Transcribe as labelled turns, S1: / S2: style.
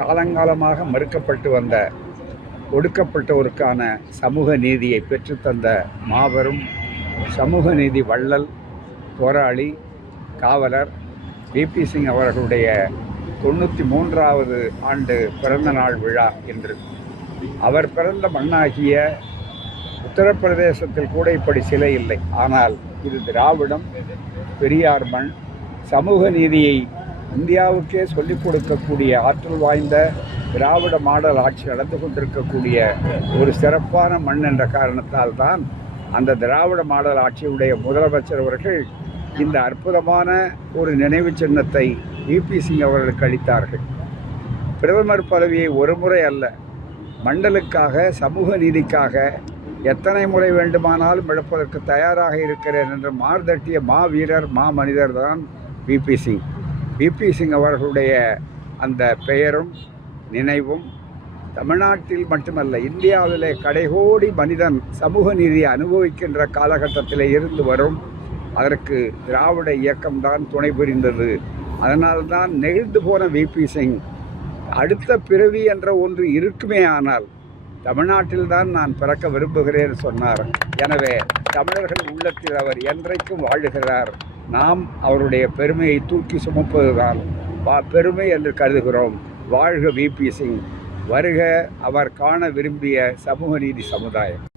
S1: காலங்காலமாக மறுக்கப்பட்டு வந்த ஒடுக்கப்பட்டோருக்கான சமூக நீதியை பெற்றுத்தந்த மாபெரும் சமூக நீதி வள்ளல் போராளி காவலர் பிபி சிங் அவர்களுடைய தொண்ணூற்றி மூன்றாவது ஆண்டு பிறந்த நாள் விழா என்று அவர் பிறந்த மண்ணாகிய உத்தரப்பிரதேசத்தில் கூட இப்படி சிலை இல்லை. ஆனால் இது திராவிடம் பெரியார் மண் சமூக நீதியை இந்தியாவுக்கே சொல்லிக் கொடுக்கக்கூடிய ஆற்றல் வாய்ந்த திராவிட மாடல் ஆட்சி நடந்து கொண்டிருக்கக்கூடிய ஒரு சிறப்பான மண் என்ற காரணத்தால் தான் அந்த திராவிட மாடல் ஆட்சியுடைய முதலமைச்சர் அவர்கள் இந்த அற்புதமான ஒரு நினைவு சின்னத்தை விபி சிங் அவர்களுக்கு அளித்தார்கள். பிரதமர் பதவியை ஒரு முறை அல்ல மண்டலுக்காக சமூக நீதிக்காக எத்தனை முறை வேண்டுமானாலும் இழப்பதற்கு தயாராக இருக்கிறேன் என்று மார்தட்டிய மா வீரர் மா மனிதர் தான் விபி சிங். பிபி சிங் அவர்களுடைய அந்த பெயரும் நினைவும் தமிழ்நாட்டில் மட்டுமல்ல இந்தியாவிலே கடைகோடி மனிதன் சமூக நீதியை அனுபவிக்கின்ற காலகட்டத்தில் இருந்து வரும். அதற்கு திராவிட இயக்கம்தான் துணை புரிந்தது. அதனால்தான் நெகிழ்ந்து போன விபி சிங். அடுத்த பிறவி என்ற ஒன்று இருக்குமே ஆனால் தமிழ்நாட்டில்தான் நான் பிறக்க விரும்புகிறேன் சொன்னார். எனவே தமிழர்கள் உள்ளத்தில் அவர் என்றைக்கும் வாழுகிறார். நாம் அவருடைய பெருமையை தூக்கி சுமப்பதுதான். வா- பெருமை என்று கருதுகிறோம். வாழ்க விபி சிங் வருக அவர் காண விரும்பிய சமூக நீதி சமுதாயம்.